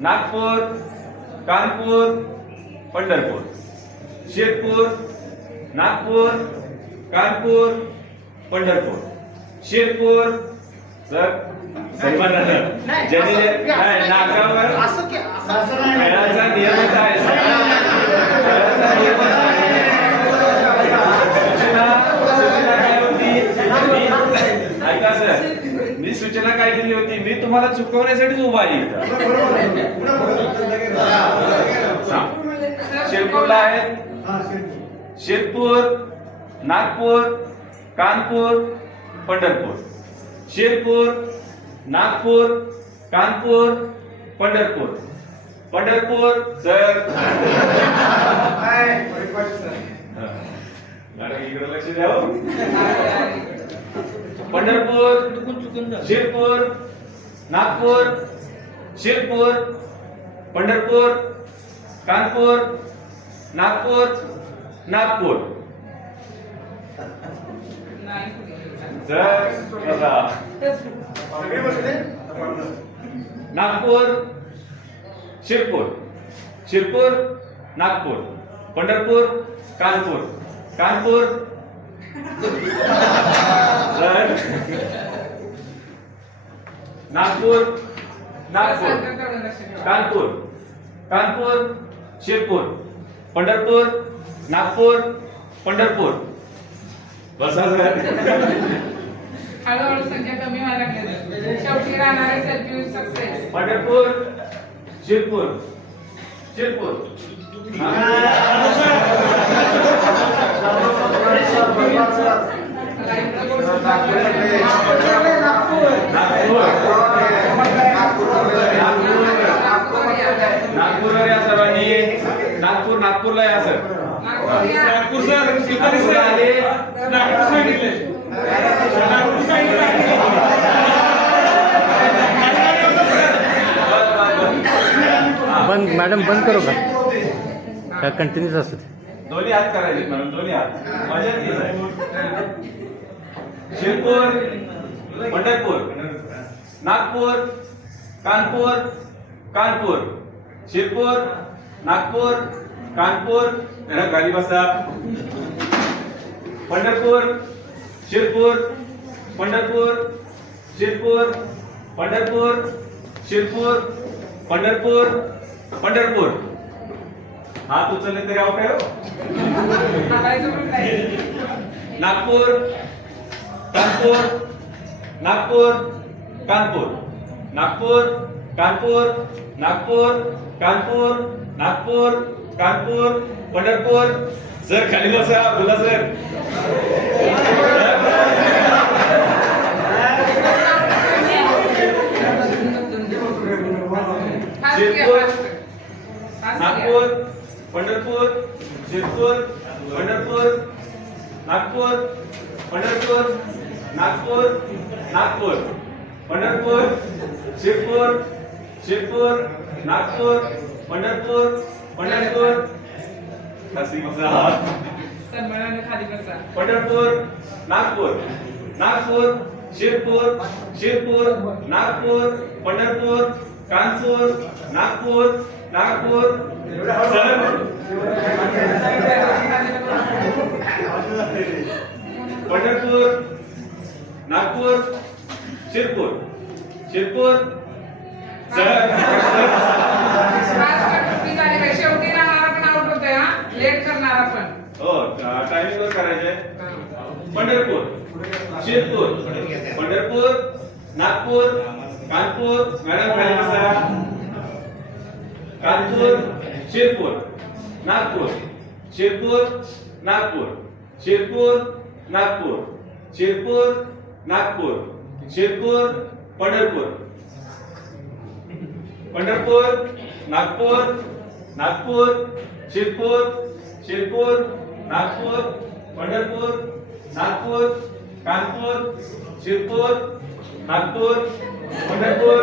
Nagpur Kanpur Pandharpur. Shirpur Nagpur Kanpur Pandharpur. Shirpur sir. सन्मान ज्यांनी असं- खेळाचा नियमच आहे सर. खेळाचा नियमच आहे. सूचना सूचना काय होती मी- ऐका सर मी सूचना काय दिली होती मी तुम्हाला चुकवण्यासाठीच उभा आहे. शिरपूरला आहेत शिरपूर. नागपूर कानपूर पंढरपूर. शिरपूर नागपूर कानपूर पंढरपूर. पंढरपूर सर. इकडे लक्ष द्या हो. पंढरपूर शिरपूर नागपूर शिरपूर पंढरपूर कानपूर नागपूर नागपूर. नागपूर शिरपूर. शिरपूर नागपूर. पंढरपूर कानपूर. कानपूर. नागपूर नागपूर कानपूर कानपूर शिरपूर पंढरपूर नागपूर पंढरपूर. बसा सर हळूहळू संख्या कमी व्हायला लागली. शेवटी राहणारे सेल्फी सक्सेस पंढरपूर शिरपूर शिरपूर या सर्वांनी नागपूर नागपूरला या सर. नागपूर सर नागपूरला आले बंद मॅडम बंद करू का? का कंटिन्यूच असू दे. दोन्ही हात करायचे मॅडम दोन्ही हात. मजा शिरपूर पंढरपूर. नागपूर कानपूर कानपूर. शिरपूर नागपूर कानपूर मॅडम खाली बसा. पंढरपूर शिरपूर पंढरपूर शिरपूर पंढरपूर शिरपूर पंढरपूर पंढरपूर. हात उचलले तरी आउट आहे हो. नागपूर कानपूर नागपूर कानपूर. नागपूर कानपूर नागपूर कानपूर नागपूर कानपूर पंढरपूर. सर खाली बसा बोला सर. शिरपूर नागपूर पंढरपूर. शिरपूर पंढरपूर. नागपूर पंढरपूर. नागपूर नागपूर. पंढरपूर शिरपूर शिरपूर नागपूर पंढरपूर. पंढरपूर. हसी मजा सन्मानाने खाली बसा. पंढरपूर नागपूर. नागपूर शिरपूर शिरपूर नागपूर पंढरपूर कानपूर नागपूर नागपूर. सर पंढरपूर नागपूर शिरपूर. शिरपूर सर शेवटी राहणारा पण आउट होतोय हा लेट करणारा पण हो हो, टायमिंग करायचे पंढरपूर. शिरपूर. पंढरपूर नागपूर कानपूर मॅडम खाली बसा. कानपूर शिरपूर नागपूर. शिरपूर नागपूर. शिरपूर नागपूर. शिरपूर नागपूर. शिरपूर पंढरपूर. पंढरपूर नागपूर नागपूर. शिरपूर शिरपूर नागपूर पंढरपूर नागपूर कानपूर शिरपूर नागपूर पंढरपूर.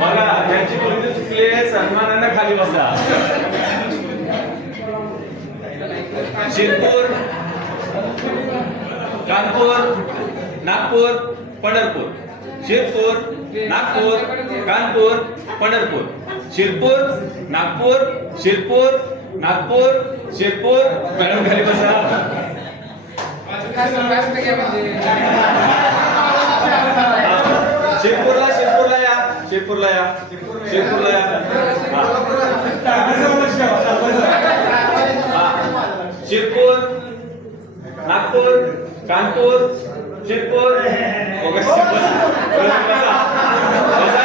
बघा. बघा ज्यांची चुकली आहे सन्मानानं खाली बसा. शिरपूर कानपूर नागपूर पंढरपूर. शिरपूर नागपूर कानपूर पंढरपूर. शिरपूर नागपूर शिरपूर नागपूर शिरपूर मॅडम खाली बसा. शिरपूरला शिरपूरला या. शिरपूरला या. शिरपूरला या. शिरपूर नागपूर कानपूर शिरपूर हो, बसा. बसा. बसा.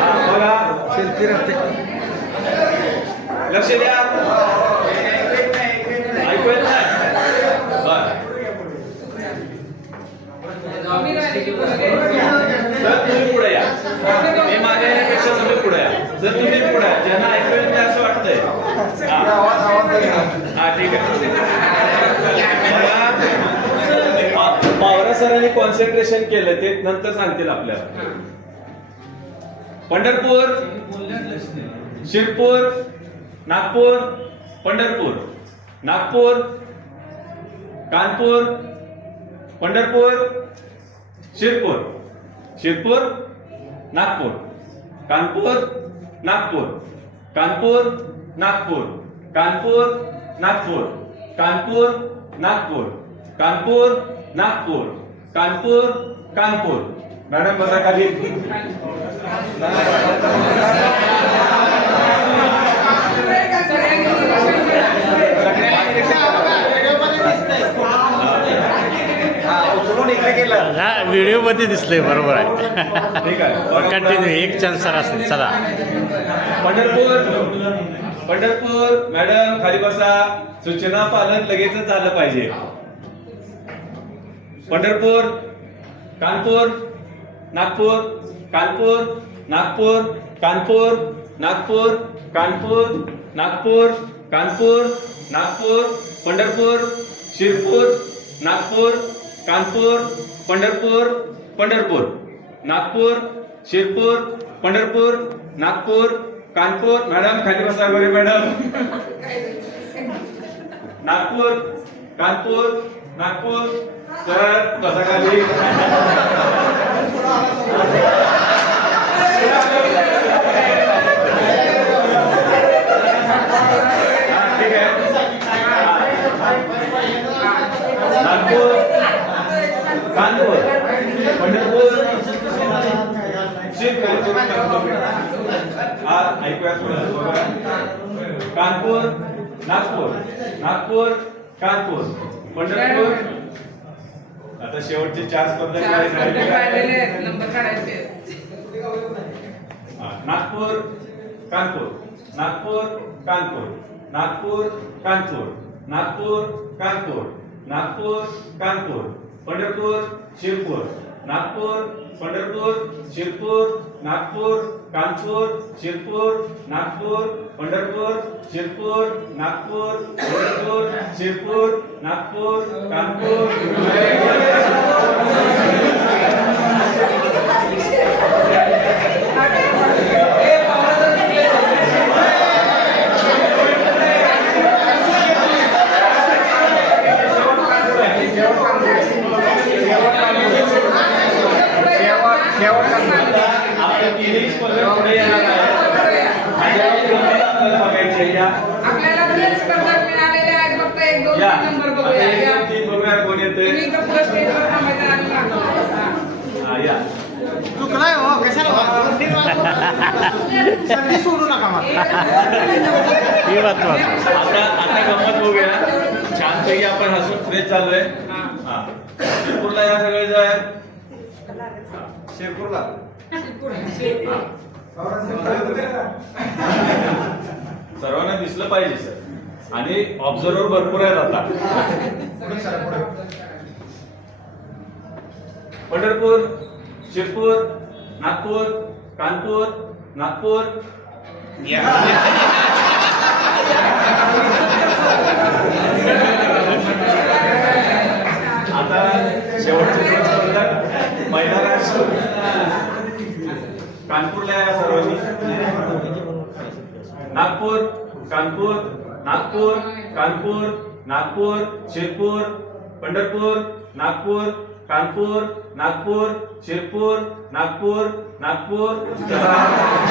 हा, बघा. लक्ष द्या ऐकू येत नाही बर तर तुम्ही पुढे या मी मागे येण्यापेक्षा तुम्ही पुढे या. जर तुम्ही पुढे या ज्यांना ऐकू ते असं वाटतंय. हा. ठीक आहे. पावरा सरांनी कॉन्सन्ट्रेशन केलं ते नंतर सांगतील आपल्याला. पंढरपूर शिरपूर नागपूर पंढरपूर. नागपूर कानपूर पंढरपूर शिरपूर. शिरपूर नागपूर. कानपूर नागपूर. कानपूर नागपूर. कानपूर नागपूर. कानपूर नागपूर. कानपूर नागपूर. कानपूर कानपूर. मॅडम बसा खाली उचलून इकडे गेलं हा व्हिडिओमध्ये बरोबर आहे. कंटिन्यू एक चान्स सर असेल चला. पंढरपूर पंढरपूर मॅडम खाली बसा सूचना पालन लगेचच झालं पाहिजे. पंढरपूर कानपूर नागपूर कानपूर नागपूर कानपूर नागपूर कानपूर नागपूर कानपूर नागपूर पंढरपूर शिरपूर नागपूर कानपूर पंढरपूर पंढरपूर. नागपूर शिरपूर पंढरपूर नागपूर कानपूर. मॅडम खाली बसा बरे मॅडम. नागपूर कानपूर नागपूर. सर कसा खाली नागपूर कानपूर पंढरपूर शिरपूर हा ऐकूया थोडं बघा. कानपूर नागपूर. नागपूर कानपूर. पंढरपूर. आता शेवटचे चार हा, नागपूर कानपूर. नागपूर कानपूर. नागपूर कानपूर. नागपूर कानपूर. नागपूर कानपूर. पंढरपूर शिरपूर नागपूर पंढरपूर शिरपूर नागपूर कानपूर शिरपूर नागपूर पंढरपूर शिरपूर नागपूर पंढरपूर शिरपूर नागपूर कानपूर आपल्या तिन्ही स्पर्धक पुढे येणार आहेत माझ्यावर कोणती आपल्याला बघायची आहे? या आपल्याला तीन स्पर्धक मिळालेले आहेत फक्त एक दोन या तीन नंबर आता बघूया एक, या. दोन, तीन बघूया कोण येते तुम्ही इथं पुढं स्टेजवर थांबायचं आणि लागतो. हा. हा या चुकलाय हो कशाला संधी सोडू नका ही बात. आता आता गंमत बघूया छानपैकी आपण हसून फ्रेश चाललोय हा. हा शिरपूरला या सगळे जाय शेपूरला सर्वांना दिसलं पाहिजे सर. आणि ऑब्झर्वर भरपूर आहेत आता. पंढरपूर. शिरपूर नागपूर कानपूर नागपूर. आता शेवटचे दोन महिला राष्ट्र कानपूरला या सर्वांनी. नागपूर कानपूर नागपूर कानपूर नागपूर शिरपूर पंढरपूर नागपूर कानपूर नागपूर शिरपूर नागपूर नागपूर.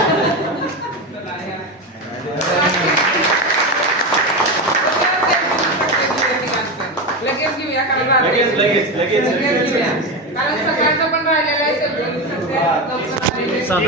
लगेच घेऊया लगेच, लगेच, लगेच. कारण सकाळचं पण राहिलेलं आहे